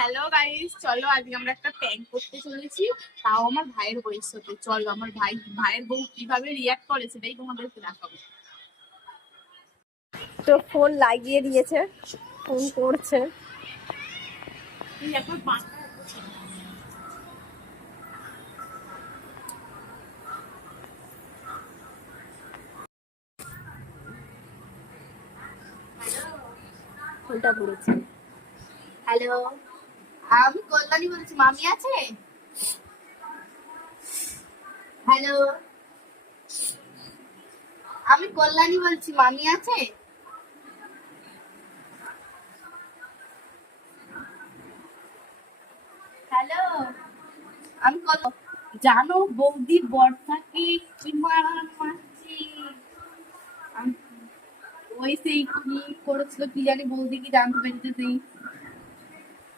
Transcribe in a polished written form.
Hello guys, চলো আজকে আমরা একটা প্র্যাঙ্ক করতে চলেছি, তাও আমার ভাইয়ের বউয়ের সাথে। চলো আমার ভাইয়ের বউ কিভাবে রিয়াক্ট করে সেটাই তোমাদেরকে দেখাবো। তো ফোন লাগিয়ে দিয়েছে, ফোন করছে। তুই একবার পাঁচটা ফোনটা পড়েছে। হ্যালো, আমি কল্যাণী বলছি, মামি আছে? হ্যালো, আমি কল্যাণী বলছি, মামি আছে? হ্যালো, আমি জানো বৌদি বর্ষাকে কি মারছি? ওই সেই কি করেছিল কি জানি, বৌদি কি জানতে পেরেছে সেই